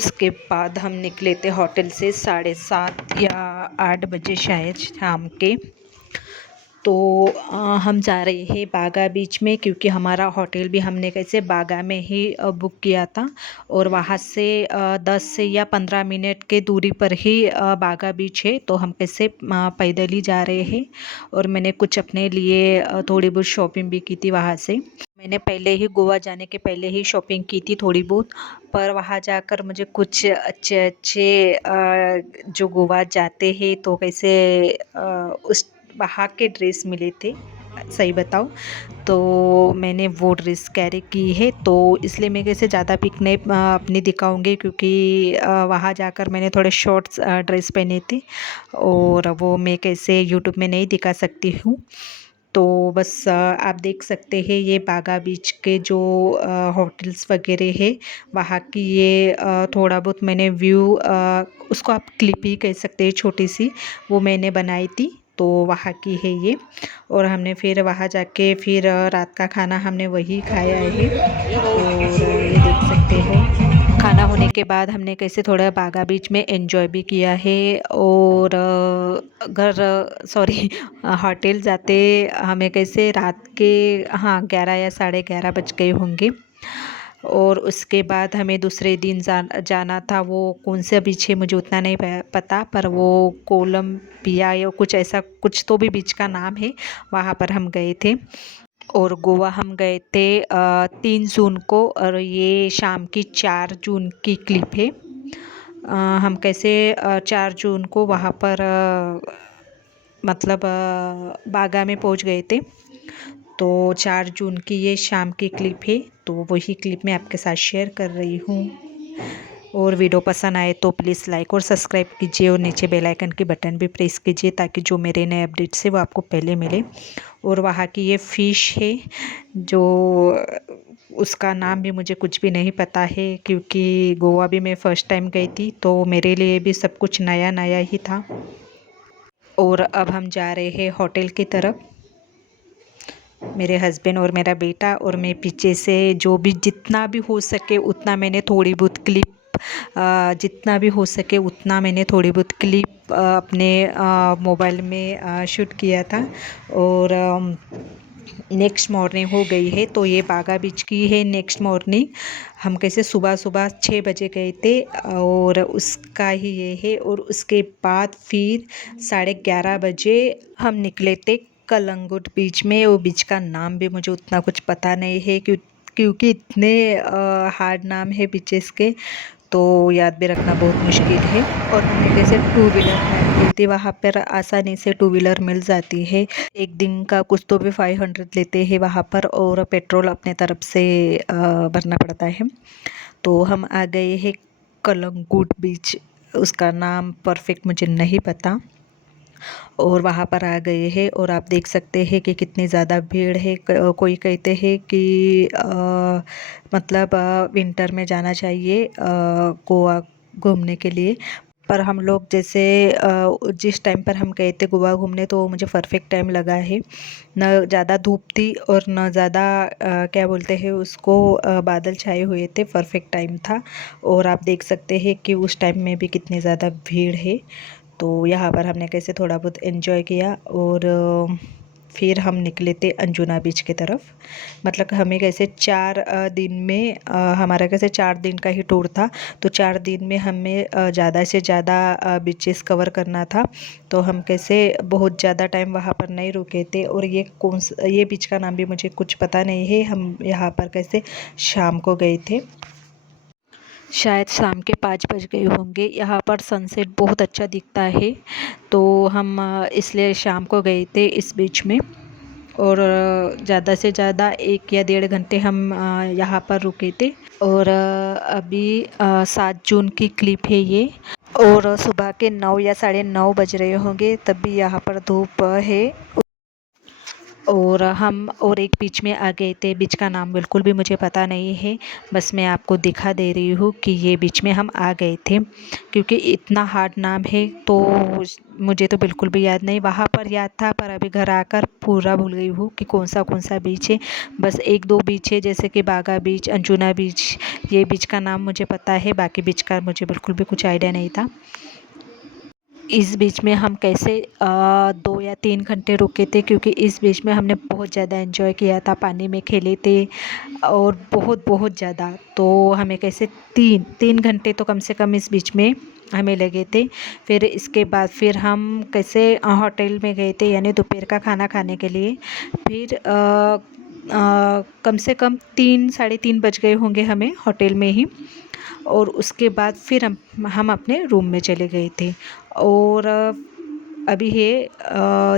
उसके बाद हम निकले थे होटल से 7:30 या 8 बजे शायद शाम के। तो हम जा रहे हैं बागा बीच में, क्योंकि हमारा होटल भी हमने कैसे बागा में ही बुक किया था। और वहाँ से 10 से या 15 मिनट के दूरी पर ही बागा बीच है। तो हम कैसे पैदल ही जा रहे हैं। और मैंने कुछ अपने लिए थोड़ी बहुत शॉपिंग भी की थी वहाँ से। मैंने पहले ही गोवा जाने के पहले ही शॉपिंग की थी थोड़ी बहुत, पर वहाँ जाकर मुझे कुछ अच्छे अच्छे जो गोवा जाते हैं तो कैसे उस वहाँ के ड्रेस मिले थे, सही बताऊँ तो मैंने वो ड्रेस कैरी की है। तो इसलिए मैं कैसे ज़्यादा पिक नहीं अपनी दिखाऊंगी, क्योंकि वहाँ जाकर मैंने थोड़े शॉर्ट्स ड्रेस पहने थे और वो मैं कैसे यूट्यूब में नहीं दिखा सकती हूँ। तो बस आप देख सकते हैं ये बागा बीच के जो होटल्स वगैरह है वहाँ की, ये थोड़ा बहुत मैंने व्यू उसको आप क्लिप ही कह सकते हैं छोटी सी, वो मैंने बनाई थी। तो वहाँ की है ये। और हमने फिर वहाँ जाके फिर रात का खाना हमने वही खाया है। और ये देख सकते हो खाना होने के बाद हमने कैसे थोड़ा बागा बीच में एंजॉय भी किया है। और घर सॉरी होटल जाते हमें कैसे रात के 11 या 11:30 बज गए होंगे। और उसके बाद हमें दूसरे दिन जाना था, वो कौन सा बीच है मुझे उतना नहीं पता, पर वो कोलंबिया या कुछ ऐसा कुछ तो भी बीच का नाम है, वहाँ पर हम गए थे। और गोवा हम गए थे 3 जून को, और ये शाम की 4 जून की क्लिप है। हम कैसे 4 जून को वहाँ पर मतलब बागा में पहुँच गए थे। तो 4 जून की ये शाम की क्लिप है, तो वही क्लिप मैं आपके साथ शेयर कर रही हूँ। और वीडियो पसंद आए तो प्लीज़ लाइक और सब्सक्राइब कीजिए और नीचे बेल आइकन की बटन भी प्रेस कीजिए, ताकि जो मेरे नए अपडेट्स है वो आपको पहले मिले। और वहाँ की ये फ़िश है जो उसका नाम भी मुझे कुछ भी नहीं पता है, क्योंकि गोवा भी मैं फ़र्स्ट टाइम गई थी, तो मेरे लिए भी सब कुछ नया नया ही था। और अब हम जा रहे हैं होटल की तरफ, मेरे हस्बैंड और मेरा बेटा, और मैं पीछे से जो भी जितना भी हो सके उतना मैंने थोड़ी बहुत क्लिप जितना भी हो सके उतना मैंने थोड़ी बहुत क्लिप अपने मोबाइल में शूट किया था। और नेक्स्ट मॉर्निंग हो गई है, तो ये बागा बीच की है नेक्स्ट मॉर्निंग। हम कैसे सुबह सुबह 6 बजे गए थे, और उसका ही ये है। और उसके बाद फिर 11:30 बजे हम निकले थे कलंगुट बीच में। वो बीच का नाम भी मुझे उतना कुछ पता नहीं है, क्योंकि इतने हार्ड नाम है बीचेस के, तो याद भी रखना बहुत मुश्किल है। और हमने कैसे 2 व्हीलर हायर की थी, वहाँ पर आसानी से 2 व्हीलर मिल जाती है। एक दिन का कुछ तो भी 500 लेते हैं वहाँ पर, और पेट्रोल अपने तरफ से भरना पड़ता है। तो हम आ गए हैं कलंगुट बीच, उसका नाम परफेक्ट मुझे नहीं पता। और वहाँ पर आ गए हैं, और आप देख सकते हैं कि कितनी ज़्यादा भीड़ है। कोई कहते हैं कि मतलब विंटर में जाना चाहिए गोवा घूमने के लिए। पर हम लोग जैसे जिस टाइम पर हम गए थे गोवा घूमने, तो मुझे परफेक्ट टाइम लगा है। न ज़्यादा धूप थी और न ज़्यादा क्या बोलते हैं उसको बादल छाए हुए थे, परफेक्ट टाइम था। और आप देख सकते हैं कि उस टाइम में भी कितनी ज़्यादा भीड़ है। तो यहाँ पर हमने कैसे थोड़ा बहुत एंजॉय किया। और फिर हम निकले थे अंजुना बीच की तरफ। मतलब हमें कैसे 4 दिन में हमारा कैसे 4 दिन का ही टूर था, तो 4 दिन में हमें ज़्यादा से ज़्यादा बीचेस कवर करना था। तो हम कैसे बहुत ज़्यादा टाइम वहाँ पर नहीं रुके थे। और ये बीच का नाम भी मुझे कुछ पता नहीं है। हम यहाँ पर कैसे शाम को गए थे, शायद शाम के 5 बज गए होंगे। यहाँ पर सनसेट बहुत अच्छा दिखता है, तो हम इसलिए शाम को गए थे इस बीच में। और ज़्यादा से ज़्यादा 1 या 1.5 घंटे हम यहाँ पर रुके थे। और अभी 7 जून की क्लिप है ये। और सुबह के 9 या 9:30 बज रहे होंगे, तब भी यहाँ पर धूप है। और हम और एक बीच में आ गए थे, बीच का नाम बिल्कुल भी मुझे पता नहीं है, बस मैं आपको दिखा दे रही हूँ कि ये बीच में हम आ गए थे, क्योंकि इतना हार्ड नाम है तो मुझे तो बिल्कुल भी याद नहीं। वहाँ पर याद था पर अभी घर आकर पूरा भूल गई हूँ कि कौन सा बीच है। बस एक दो बीच है, जैसे कि बागा बीच, अंजुना बीच, ये बीच का नाम मुझे पता है, बाकी बीच का मुझे बिल्कुल भी कुछ आइडिया नहीं था। इस बीच में हम कैसे 2 या 3 घंटे रुके थे, क्योंकि इस बीच में हमने बहुत ज़्यादा एंजॉय किया था, पानी में खेले थे और बहुत बहुत ज़्यादा। तो हमें कैसे 3 घंटे तो कम से कम इस बीच में हमें लगे थे। फिर इसके बाद फिर हम कैसे होटल में गए थे, यानी दोपहर का खाना खाने के लिए। फिर कम से कम 3 साढ़े 3 बज गए होंगे हमें होटल में ही, और उसके बाद फिर हम अपने रूम में चले गए थे। और अभी है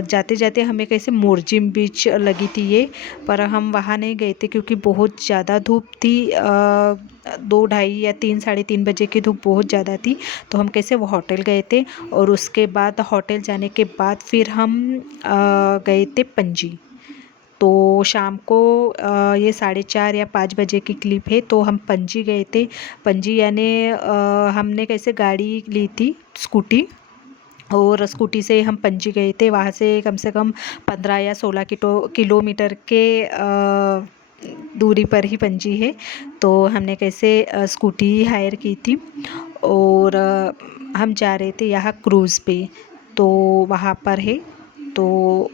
जाते जाते हमें कैसे मोरजिम बीच लगी थी ये, पर हम वहाँ नहीं गए थे क्योंकि बहुत ज़्यादा धूप थी। 2 ढाई या 3 साढ़े 3 बजे की धूप बहुत ज़्यादा थी, तो हम कैसे वो होटल गए थे। और उसके बाद होटल जाने के बाद फिर हम गए थे पणजी। तो शाम को ये 4:30 या 5 बजे की क्लिप है, तो हम पणजी गए थे। पणजी यानी हमने कैसे गाड़ी ली थी, स्कूटी, और स्कूटी से हम पणजी गए थे। वहाँ से कम से कम 15 या 16 किलोमीटर के दूरी पर ही पणजी है। तो हमने कैसे स्कूटी हायर की थी, और हम जा रहे थे यहाँ क्रूज़ पे, तो वहाँ पर है, तो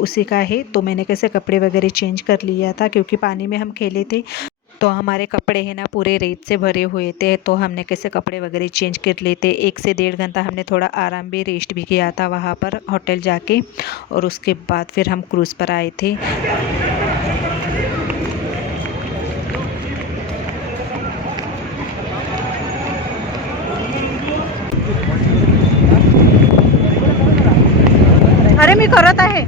उसी का है। तो मैंने कैसे कपड़े वगैरह चेंज कर लिया था, क्योंकि पानी में हम खेले थे, तो हमारे कपड़े हैं ना पूरे रेत से भरे हुए थे, तो हमने कैसे कपड़े वगैरह चेंज कर लिए थे। 1 से 1.5 घंटा हमने थोड़ा आराम भी, रेस्ट भी किया था वहाँ पर होटल जाके, और उसके बाद फिर हम क्रूज़ पर आए थे। अरे मी करत आहे।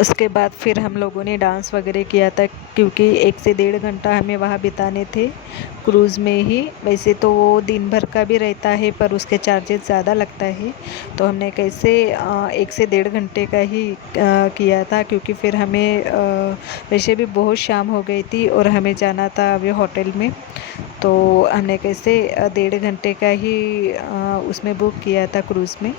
उसके बाद फिर हम लोगों ने डांस वगैरह किया था, क्योंकि 1 से 1.5 घंटा हमें वहाँ बिताने थे क्रूज़ में ही। वैसे तो वो दिन भर का भी रहता है, पर उसके चार्जेस ज़्यादा लगता है। तो हमने कैसे 1 से 1.5 घंटे का ही किया था, क्योंकि फिर हमें वैसे भी बहुत शाम हो गई थी और हमें जाना था अभी होटल में। तो हमने कैसे 1.5 घंटे का ही उसमें बुक किया था क्रूज़ में।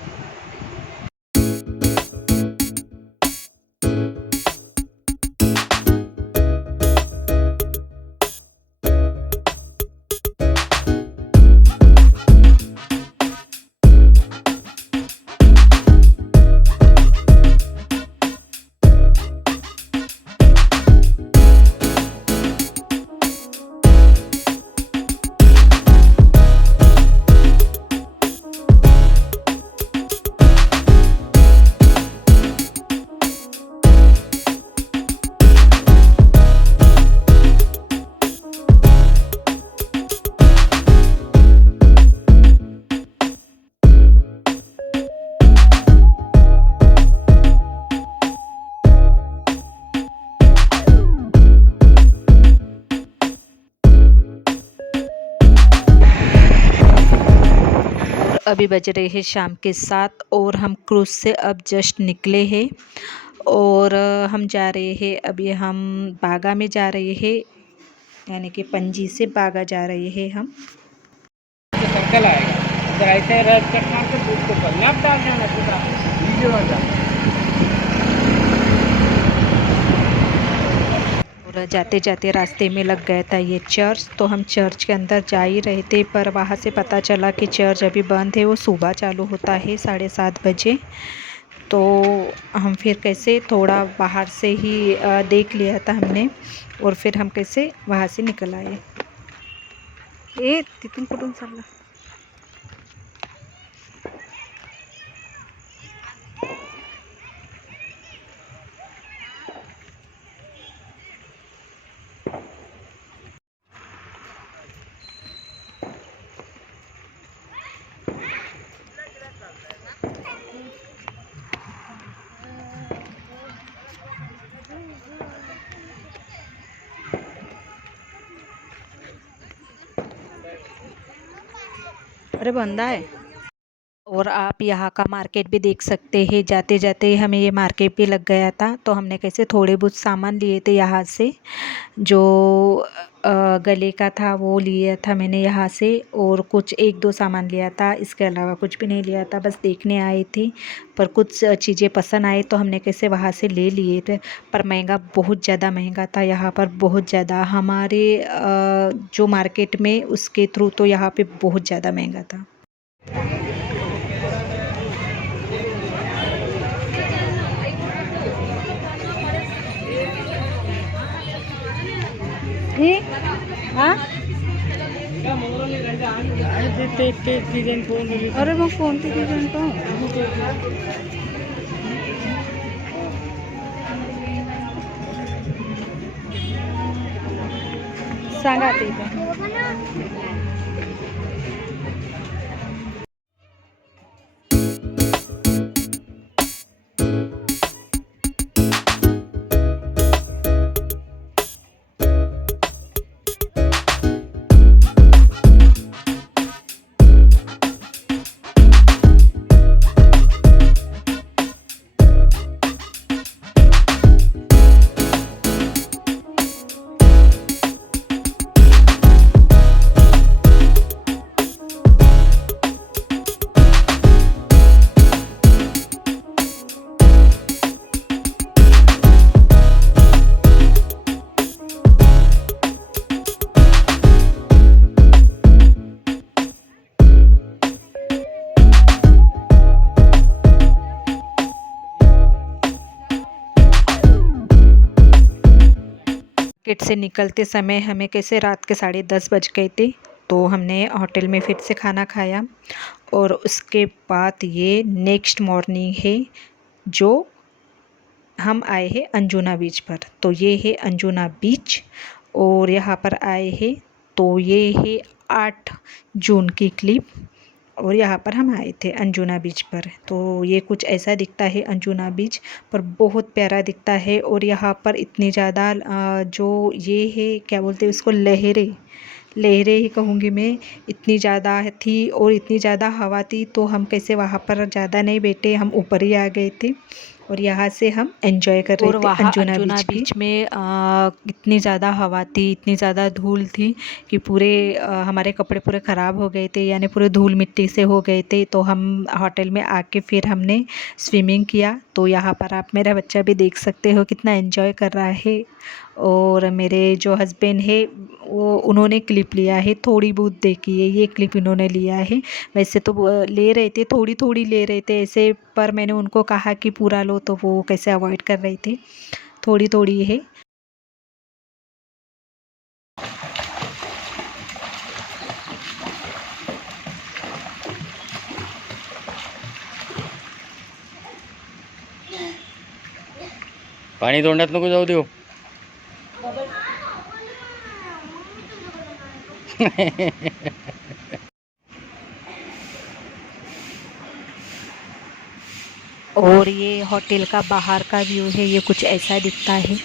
अभी बज रहे हैं शाम के 7 और हम क्रूज़ से अब जस्ट निकले हैं। और हम जा रहे हैं, अभी हम बागा में जा रहे हैं, यानी कि पणजी से बागा जा रहे हैं हम। सर्कल आएगा, अगर ऐसे रेड कट मार के दूध को करना आप डाल देना सीधा वीडियो आ जाए। और जाते जाते रास्ते में लग गया था ये चर्च, तो हम चर्च के अंदर जा ही रहे थे, पर वहाँ से पता चला कि चर्च अभी बंद है, वो सुबह चालू होता है 7:30 बजे। तो हम फिर कैसे थोड़ा बाहर से ही देख लिया था हमने, और फिर हम कैसे वहाँ से निकल आए। तिथून कुठून चालला? अरे बंदा है। और आप यहाँ का मार्केट भी देख सकते हैं, जाते जाते हमें ये मार्केट भी लग गया था, तो हमने कैसे थोड़े बहुत सामान लिए थे यहाँ से। जो गले का था वो लिया था मैंने यहाँ से, और कुछ 1-2 सामान लिया था, इसके अलावा कुछ भी नहीं लिया था, बस देखने आई थी। पर कुछ चीज़ें पसंद आई तो हमने कैसे वहाँ से ले लिए थे। पर महंगा, बहुत ज़्यादा महंगा था यहाँ पर, बहुत ज़्यादा। हमारे जो मार्केट में उसके थ्रू तो यहाँ पे बहुत ज़्यादा महंगा था। हाँ, अरे मग कोणती डिझाईन पाहू? सांगा ते पण. मार्केट से निकलते समय हमें कैसे रात के 10:30 बज गए थे, तो हमने होटल में फिर से खाना खाया। और उसके बाद ये नेक्स्ट मॉर्निंग है, जो हम आए हैं अंजुना बीच पर। तो ये है अंजुना बीच, और यहाँ पर आए हैं। तो ये है 8 जून की क्लिप। और यहाँ पर हम आए थे अंजुना बीच पर। तो ये कुछ ऐसा दिखता है अंजुना बीच पर, बहुत प्यारा दिखता है। और यहाँ पर इतनी ज़्यादा जो ये है क्या बोलते हैं उसको, लहरें लहरें ही कहूँगी मैं, इतनी ज़्यादा थी और इतनी ज़्यादा हवा थी। तो हम कैसे वहाँ पर ज़्यादा नहीं बैठे, हम ऊपर ही आ गए थे और यहाँ से हम एंजॉय कर रहे और थे वहाँ अंजुना अंजुना बीच बीच की। में इतनी ज़्यादा हवा थी, इतनी ज़्यादा धूल थी कि पूरे हमारे कपड़े पूरे ख़राब हो गए थे, यानी पूरे धूल मिट्टी से हो गए थे। तो हम होटल में आके फिर हमने स्विमिंग किया। तो यहाँ पर आप मेरा बच्चा भी देख सकते हो कितना एंजॉय कर रहा है। और मेरे जो हस्बैंड है वो उन्होंने क्लिप लिया है, थोड़ी बहुत देखी है ये क्लिप इन्होंने लिया है। वैसे तो वो ले रहे थे, थोड़ी थोड़ी ले रहे थे ऐसे, पर मैंने उनको कहा कि पूरा लो तो वो कैसे अवॉइड कर रहे थे, थोड़ी थोड़ी है। पाणी तोंडात नको जाऊ देऊ. और ये होटल का बाहर का व्यू है, ये कुछ ऐसा दिखता है।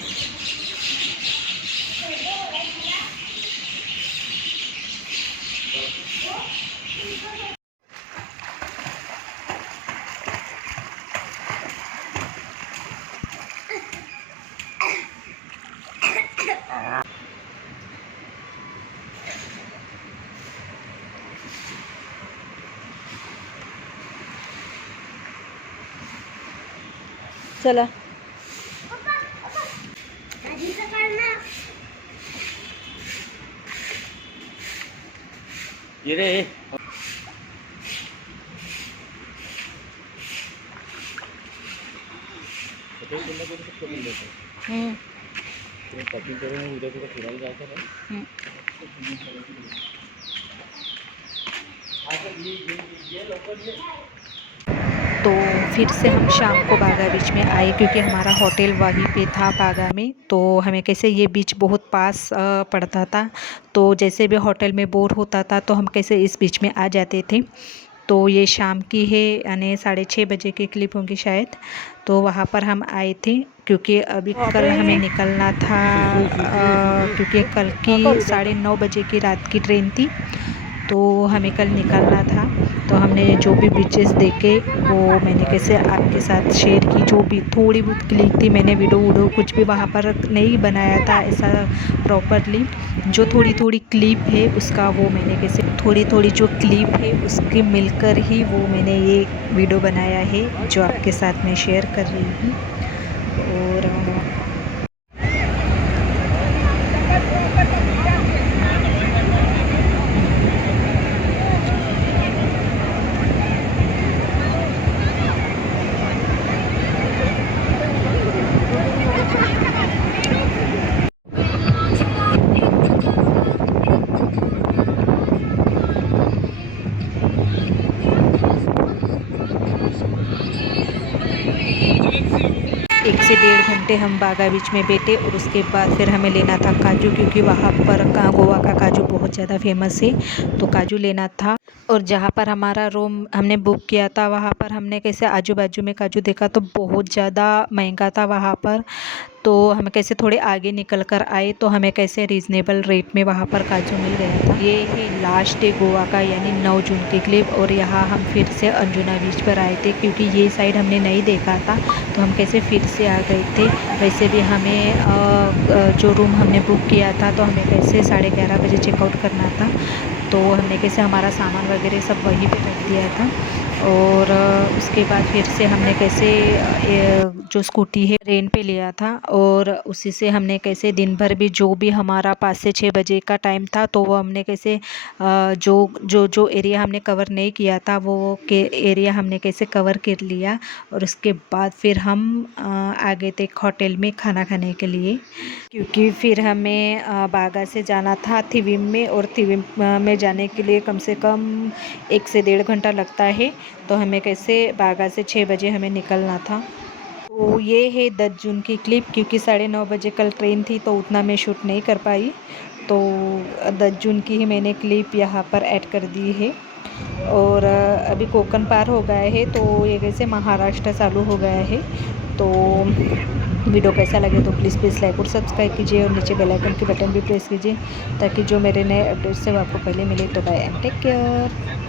चला ये रे पॅकिंग करून उद्या कुठं फिरायला जायचं का? तो फिर से हम शाम को बागा बीच में आए क्योंकि हमारा होटल वहीं पे था बागा में। तो हमें कैसे ये बीच बहुत पास पड़ता था, तो जैसे भी होटल में बोर होता था तो हम कैसे इस बीच में आ जाते थे। तो ये शाम की है, यानी 6:30 बजे की क्लिप होंगी शायद। तो वहाँ पर हम आए थे क्योंकि अभी कल हमें निकलना था, क्योंकि कल की 9:30 बजे की रात की ट्रेन थी। तो हमें कल निकलना था। तो हमने जो भी बीचेस देखे वो मैंने कैसे आपके साथ शेयर की, जो भी थोड़ी बहुत क्लिप थी। मैंने वीडियो कुछ भी वहाँ पर नहीं बनाया था ऐसा प्रॉपरली, जो थोड़ी थोड़ी क्लिप है उसका वो मैंने कैसे थोड़ी थोड़ी जो क्लिप है उसकी मिलकर ही वो मैंने ये वीडियो बनाया है जो आपके साथ मैं शेयर कर रही हूँ। और एक से 1.5 घंटे हम बागा बीच में बैठे और उसके बाद फिर हमें लेना था काजू, क्योंकि वहाँ पर गोवा का काजू बहुत ज़्यादा फेमस है। तो काजू लेना था। और जहाँ पर हमारा रूम हमने बुक किया था वहाँ पर हमने कैसे आजू बाजू में काजू देखा तो बहुत ज़्यादा महंगा था वहाँ पर। तो हम कैसे थोड़े आगे निकल कर आए तो हमें कैसे रीज़नेबल रेट में वहाँ पर काजू मिल गया था। ये है लास्ट डे गोवा का, यानी 9 जून की क्लिप। और यहाँ हम फिर से अंजुना बीच पर आए थे क्योंकि ये साइड हमने नहीं देखा था, तो हम कैसे फिर से आ गए थे। वैसे भी हमें जो रूम हमने बुक किया था तो हमें कैसे 11:30 बजे चेकआउट करना था। तो हमने कैसे हमारा सामान वगैरह सब वहीं पे रख दिया था। और उसके बाद फिर से हमने कैसे जो स्कूटी है रेंट पे लिया था और उसी से हमने कैसे दिन भर भी जो भी हमारा 5 से 6 बजे का टाइम था तो वो हमने कैसे जो जो जो एरिया हमने कवर नहीं किया था वो के एरिया हमने कैसे कवर कर लिया। और उसके बाद फिर हम आ गए थे एक होटल में खाना खाने के लिए, क्योंकि फिर हमें बागा से जाना था थिविम में, और थिविम में जाने के लिए कम से कम 1 से 1.5 घंटा लगता है। तो हमें कैसे बागा से 6 बजे हमें निकलना था। तो ये है 10 जून की क्लिप, क्योंकि 9:30 बजे कल ट्रेन थी तो उतना मैं शूट नहीं कर पाई। तो 10 जून की ही मैंने क्लिप यहाँ पर ऐड कर दी है। और अभी कोकण पार हो गया है, तो ये कैसे महाराष्ट्र चालू हो गया है। तो वीडियो कैसा लगे तो प्लीज़ लाइक और सब्सक्राइब कीजिए और नीचे बेल आइकन की बटन भी प्रेस कीजिए ताकि जो मेरे नए अपडेट्स है वो आपको पहले मिले। तो बाय एंड टेक केयर।